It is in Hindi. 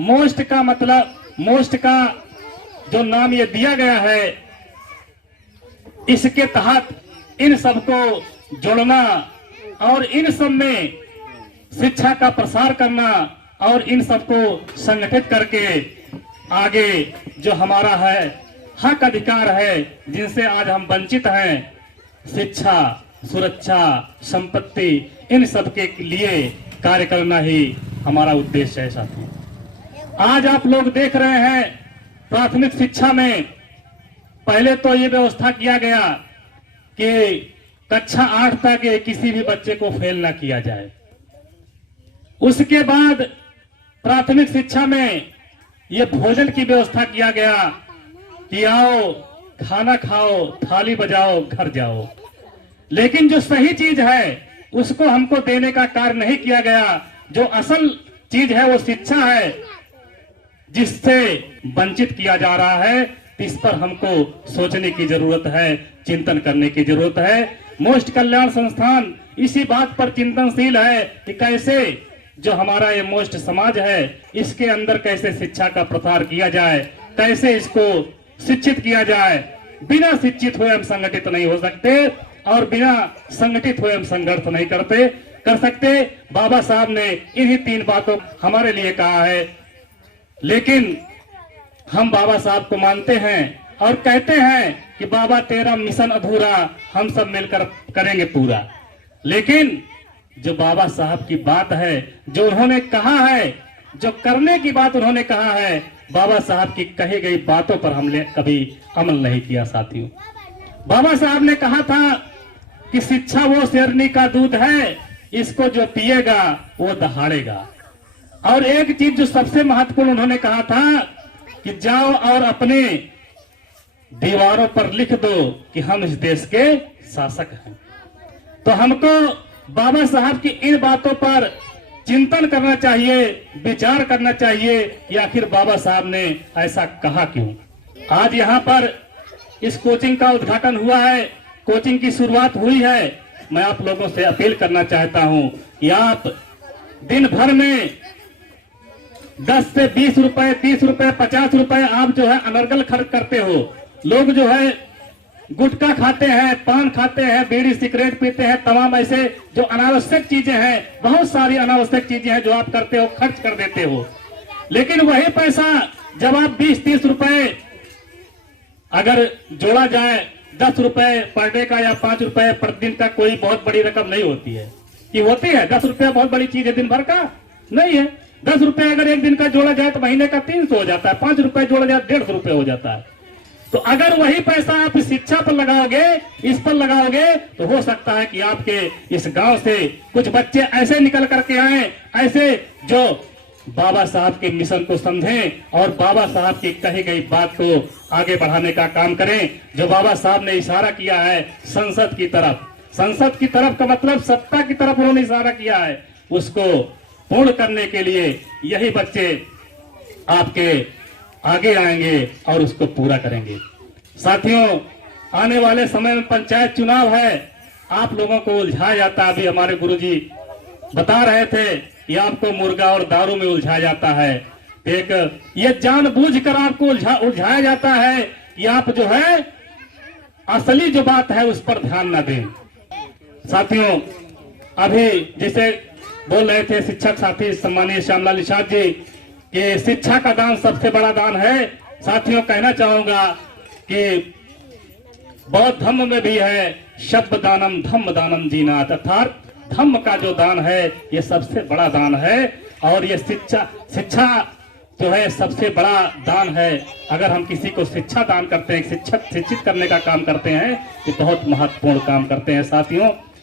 मोस्ट का मतलब, मोस्ट का जो नाम ये दिया गया है, इसके तहत इन सबको जोड़ना और इन सब में शिक्षा का प्रसार करना और इन सबको संगठित करके आगे जो हमारा है हक अधिकार है, जिनसे आज हम वंचित हैं, शिक्षा, सुरक्षा, संपत्ति, इन सब के लिए कार्य करना ही हमारा उद्देश्य है। साथियों, आज आप लोग देख रहे हैं प्राथमिक शिक्षा में पहले तो ये व्यवस्था किया गया कि कक्षा 8 तक किसी भी बच्चे को फेल ना किया जाए। उसके बाद प्राथमिक शिक्षा में ये भोजन की व्यवस्था किया गया कि आओ खाना खाओ, थाली बजाओ, घर जाओ। लेकिन जो सही चीज है उसको हमको देने का कार्य नहीं किया गया। जो असल चीज है वो शिक्षा है, जिससे वंचित किया जा रहा है। इस पर हमको सोचने की जरूरत है, चिंतन करने की जरूरत है। मोस्ट कल्याण संस्थान इसी बात पर चिंतनशील है कि कैसे जो हमारा ये मोस्ट समाज है, इसके अंदर कैसे शिक्षा का प्रसार किया जाए, कैसे इसको शिक्षित किया जाए। बिना शिक्षित हुए हम संगठित नहीं हो सकते और बिना संगठित हुए हम संघर्ष नहीं कर सकते। बाबा साहब ने इन्हीं 3 बातों हमारे लिए कहा है, लेकिन हम बाबा साहब को मानते हैं और कहते हैं कि बाबा तेरा मिशन अधूरा, हम सब मिलकर करेंगे पूरा। लेकिन जो बाबा साहब की बात है, जो उन्होंने कहा है, जो करने की बात उन्होंने कहा है, बाबा साहब की कही गई बातों पर हमने कभी अमल नहीं किया। साथियों, बाबा साहब ने कहा था कि शिक्षा वो शेरनी का दूध है, इसको जो पिएगा वो दहाड़ेगा। और एक चीज जो सबसे महत्वपूर्ण उन्होंने कहा था कि जाओ और अपने दीवारों पर लिख दो कि हम इस देश के शासक हैं। तो हमको बाबा साहब की इन बातों पर चिंतन करना चाहिए, विचार करना चाहिए कि आखिर बाबा साहब ने ऐसा कहा क्यों। आज यहाँ पर इस कोचिंग का उद्घाटन हुआ है, कोचिंग की शुरुआत हुई है। मैं आप लोगों से अपील करना चाहता हूं कि आप दिन भर में 10 से 20 रुपए, 30 रुपए, 50 रुपए आप जो है अनर्गल खर्च करते हो। लोग जो है गुटखा खाते हैं, पान खाते हैं, बीड़ी सिगरेट पीते हैं, तमाम ऐसे जो अनावश्यक चीजें हैं, बहुत सारी अनावश्यक चीजें हैं जो आप करते हो, खर्च कर देते हो। लेकिन वही पैसा जब आप 20-30 रुपए अगर जोड़ा जाए, 10 रुपए पर डे का या 5 रुपए प्रतिदिन का, कोई बहुत बड़ी रकम नहीं होती है। कि होती है 10 रुपया बहुत बड़ी चीज है दिन भर का? नहीं है। 10 रुपया अगर एक दिन का जोड़ा जाए तो महीने का 300 हो जाता है, 5 रुपए जोड़ा जाए 150 रुपये हो जाता है। तो अगर वही पैसा आप शिक्षा पर लगाओगे, इस पर लगाओगे, तो हो सकता है कि आपके इस गांव से कुछ बच्चे ऐसे निकल करके आए, ऐसे जो बाबा साहब के मिशन को समझें और बाबा साहब की कही गई बात को आगे बढ़ाने का काम करें। जो बाबा साहब ने इशारा किया है संसद की तरफ, संसद की तरफ का मतलब सत्ता की तरफ उन्होंने इशारा किया है, उसको पूर्ण करने के लिए यही बच्चे आपके आगे आएंगे और उसको पूरा करेंगे। साथियों, आने वाले समय में पंचायत चुनाव है, आप लोगों को उलझाया जाता है। अभी हमारे गुरुजी बता रहे थे कि आपको मुर्गा और दारू में उलझाया जाता है। एक ये जानबूझकर आपको उलझाया जाता है कि आप जो है असली जो बात है उस पर ध्यान न दें। साथियों, अभी जिसे बोल रहे थे शिक्षक साथी सम्मानीय श्यामलाल निषाद जी कि शिक्षा का दान सबसे बड़ा दान है। साथियों, कहना चाहूंगा कि बौद्ध धर्म में भी है शब्द दानम धम्म दानम जीना, अर्थात धम्म का जो दान है ये सबसे बड़ा दान है। और ये शिक्षा जो है सबसे बड़ा दान है। अगर हम किसी को शिक्षा दान करते हैं, शिक्षित करने का काम करते हैं, ये बहुत महत्वपूर्ण काम करते हैं। साथियों,